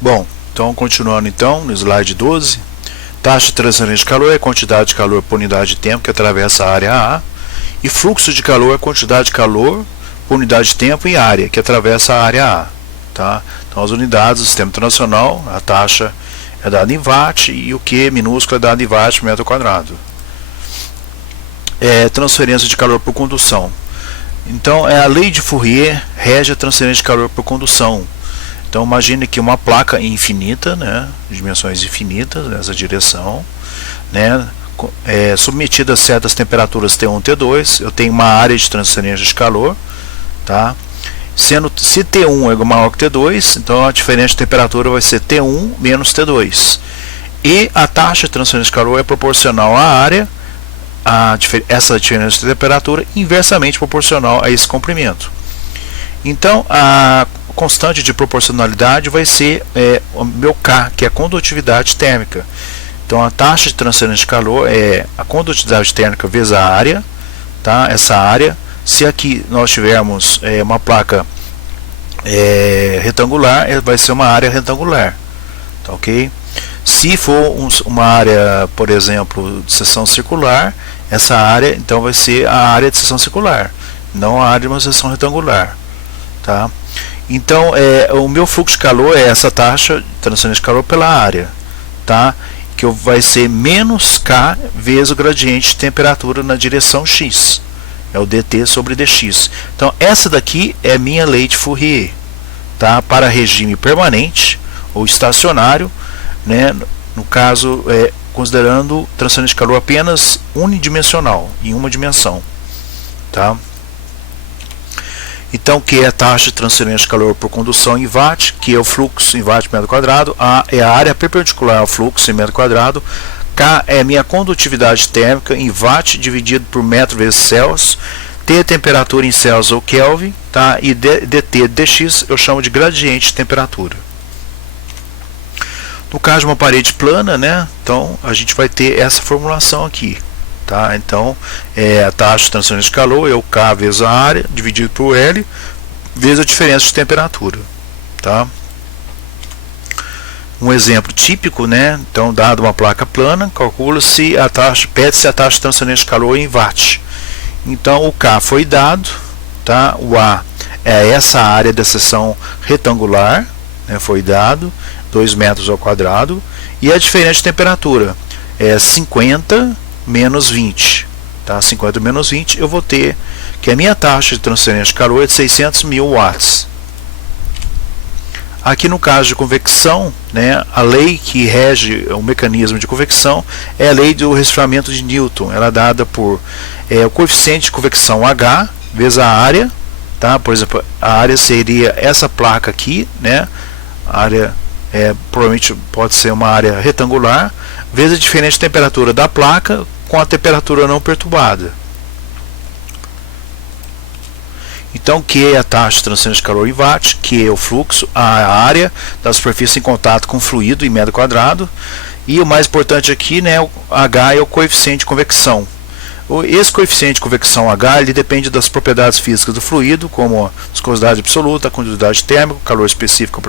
Bom, então continuando então no slide 12, taxa de transferência de calor é a quantidade de calor por unidade de tempo que atravessa a área A, e fluxo de calor é a quantidade de calor por unidade de tempo e área que atravessa a área A. Tá? Então as unidades do sistema internacional, a taxa é dada em watt e o Q minúsculo é dado em watt por metro quadrado. Transferência de calor por condução. Então a lei de Fourier rege a transferência de calor por condução. Então imagine que uma placa infinita, né, dimensões infinitas nessa direção, né, submetida a certas temperaturas T1 e T2, eu tenho uma área de transferência de calor, tá? Se T1 é maior que T2, então a diferença de temperatura vai ser T1 menos T2. E a taxa de transferência de calor é proporcional à área, essa diferença de temperatura inversamente proporcional a esse comprimento. Então a constante de proporcionalidade vai ser o meu K, que é a condutividade térmica. Então a taxa de transferência de calor é a condutividade térmica vezes a área, tá? Essa área, se aqui nós tivermos uma placa retangular, vai ser uma área retangular, tá, ok? Se for uma área, por exemplo, de seção circular, essa área então vai ser a área de seção circular, não a área de uma seção retangular, tá? Então o meu fluxo de calor é essa taxa de transferência de calor pela área, tá? Que vai ser menos K vezes o gradiente de temperatura na direção X, é o dt sobre dx. Então essa daqui é minha lei de Fourier, tá? Para regime permanente ou estacionário, né? No caso considerando transferência de calor apenas unidimensional, em uma dimensão, tá? Então, Q é a taxa de transferência de calor por condução em watt, Q é o fluxo em watt por metro quadrado, A é a área perpendicular ao fluxo em metro quadrado, K é a minha condutividade térmica em watt dividido por metro vezes Celsius, T é temperatura em Celsius ou Kelvin, tá? E dt dx eu chamo de gradiente de temperatura. No caso de uma parede plana, né? Então a gente vai ter essa formulação aqui. Tá? Então, a taxa de transferência de calor é o K vezes a área, dividido por L, vezes a diferença de temperatura. Tá? Um exemplo típico, né? Então, dado uma placa plana, calcula-se a taxa, pede-se a taxa de transferência de calor em watt. Então, o K foi dado, tá? O A é essa área da seção retangular, né? Foi dado, 2 metros ao quadrado, e a diferença de temperatura é 50 menos 20, tá? 50 menos 20, eu vou ter que a minha taxa de transferência de calor é de 600 mil watts. Aqui no caso de convecção, né, a lei que rege o mecanismo de convecção é a lei do resfriamento de Newton. Ela é dada por o coeficiente de convecção H vezes a área, tá? Por exemplo, a área seria essa placa aqui, né? A área provavelmente pode ser uma área retangular, vezes a diferença de temperatura da placa com a temperatura não perturbada. Então, Q é a taxa de transferência de calor em watt, Q é o fluxo, a área da superfície em contato com o fluido em metro quadrado, e o mais importante aqui, né, o H é o coeficiente de convecção. Esse coeficiente de convecção H ele depende das propriedades físicas do fluido, como a viscosidade absoluta, a condutividade térmica, o calor específico,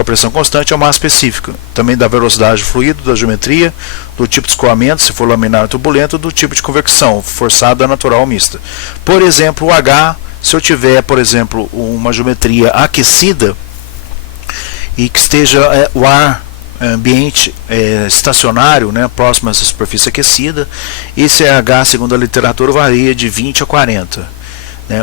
a pressão constante, é a massa específica, também da velocidade do fluido, da geometria, do tipo de escoamento, se for laminar ou turbulento, do tipo de convecção, forçada, natural ou mista. Por exemplo, o H, se eu tiver, por exemplo, uma geometria aquecida e que esteja o ar ambiente estacionário, né, próximo a essa superfície aquecida, esse H, segundo a literatura, varia de 20 a 40.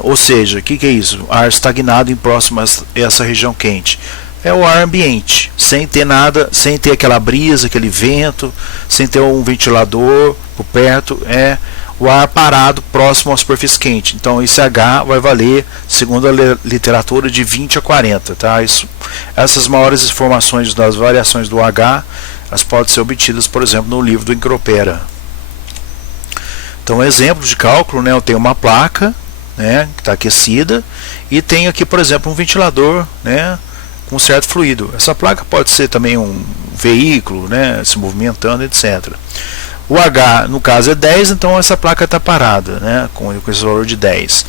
Ou seja, o que é isso? Ar estagnado em próximo a essa região quente. É o ar ambiente, sem ter nada, sem ter aquela brisa, aquele vento, sem ter um ventilador por perto, é o ar parado próximo à superfície quente. Então esse H vai valer, segundo a literatura, de 20 a 40. Tá? Essas maiores informações das variações do H, elas podem ser obtidas, por exemplo, no livro do Encropera. Então, exemplo de cálculo, né, eu tenho uma placa, né, que está aquecida, e tenho aqui, por exemplo, um ventilador, né, com certo fluido. Essa placa pode ser também um veículo, né, se movimentando, etc. O H, no caso, é 10, então essa placa está parada, né, com esse valor de 10.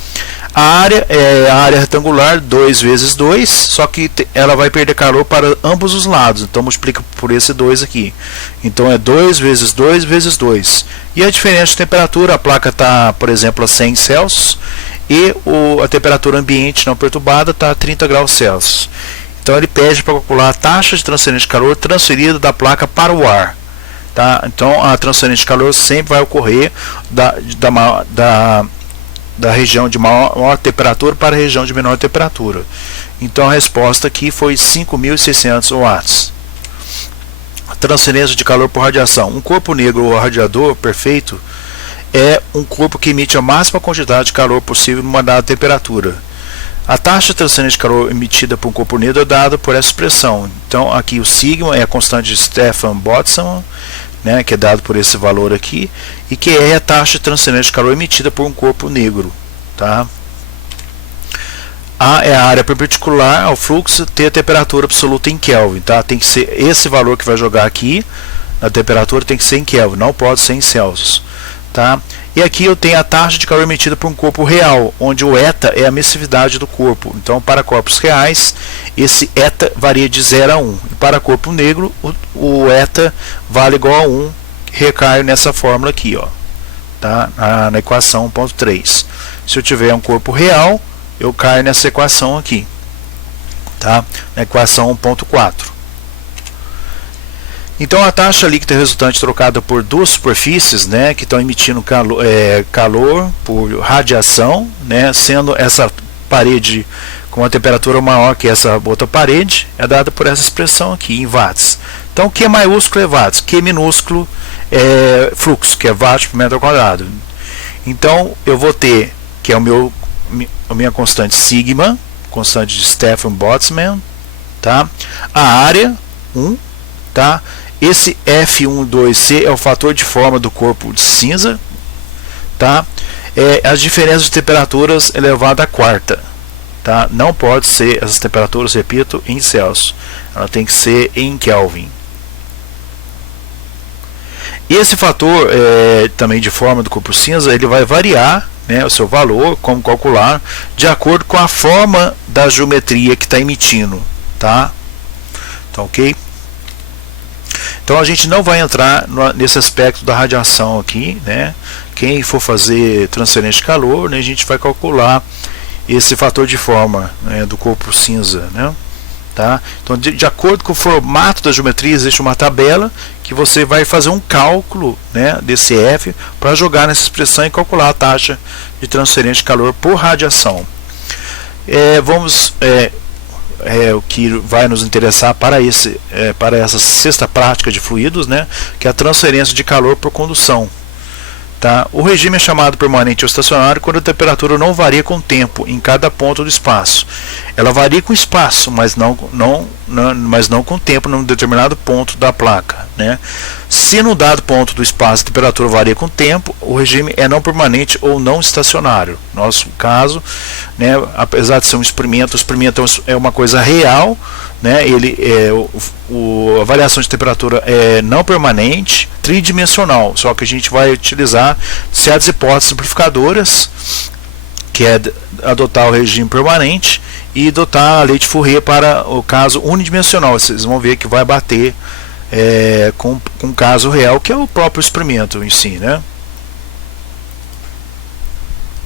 A área é a área retangular 2 vezes 2, só que ela vai perder calor para ambos os lados, então multiplica por esse 2 aqui. Então é 2 vezes 2 vezes 2. E a diferença de temperatura, a placa está, por exemplo, a 100 Celsius e a temperatura ambiente não perturbada está a 30 graus Celsius. Então ele pede para calcular a taxa de transferência de calor transferida da placa para o ar. Tá? Então a transferência de calor sempre vai ocorrer da região de maior temperatura para a região de menor temperatura. Então a resposta aqui foi 5.600 watts. Transferência de calor por radiação. Um corpo negro ou radiador perfeito é um corpo que emite a máxima quantidade de calor possível numa dada temperatura. A taxa de transferência de calor emitida por um corpo negro é dada por essa expressão. Então aqui o sigma é a constante de Stefan-Boltzmann, né, que é dado por esse valor aqui, e que é a taxa de transferência de calor emitida por um corpo negro. Tá? A é a área perpendicular ao fluxo, T a temperatura absoluta em Kelvin. Tá? Tem que ser esse valor que vai jogar aqui, na temperatura tem que ser em Kelvin, não pode ser em Celsius. Tá? E aqui eu tenho a taxa de calor emitida por um corpo real, onde o eta é a emissividade do corpo. Então, para corpos reais, esse eta varia de 0 a 1. E para corpo negro, o eta vale igual a 1, que recai nessa fórmula aqui, ó, tá? Na equação 1.3. Se eu tiver um corpo real, eu caio nessa equação aqui, tá? Na equação 1.4. Então a taxa líquida resultante trocada por duas superfícies, né, que estão emitindo calor por radiação, né, sendo essa parede com uma temperatura maior que essa outra parede, é dada por essa expressão aqui em watts. Então Q maiúsculo é watts, Q minúsculo é fluxo, que é watts por metro quadrado. Então eu vou ter, que é a minha constante sigma, constante de Stefan-Boltzmann, tá? A área 1, tá? Esse F12C é o fator de forma do corpo de cinza, tá? As diferenças de temperaturas elevado à quarta, tá? Não pode ser essas temperaturas, repito, em Celsius, ela tem que ser em Kelvin. E esse fator também de forma do corpo cinza, ele vai variar, né, o seu valor, como calcular, de acordo com a forma da geometria que está emitindo, tá? Então, ok? Então a gente não vai entrar nesse aspecto da radiação aqui, né? Quem for fazer transferência de calor, né, a gente vai calcular esse fator de forma, né, do corpo cinza, né? Tá? Então de acordo com o formato da geometria existe uma tabela que você vai fazer um cálculo, né, desse F para jogar nessa expressão e calcular a taxa de transferência de calor por radiação. O que vai nos interessar para essa sexta prática de fluidos, né, que é a transferência de calor por condução. Tá? O regime é chamado permanente ou estacionário quando a temperatura não varia com o tempo em cada ponto do espaço. Ela varia com o espaço, mas não com o tempo num determinado ponto da placa, né? Se no dado ponto do espaço a temperatura varia com o tempo, o regime é não permanente ou não estacionário. No nosso caso, né, apesar de ser um experimento, o experimento é uma coisa real, né? A variação de temperatura é não permanente, tridimensional, só que a gente vai utilizar certas hipóteses simplificadoras, que é adotar o regime permanente e adotar a lei de Fourier para o caso unidimensional. Vocês vão ver que vai bater com o caso real, que é o próprio experimento em si, né?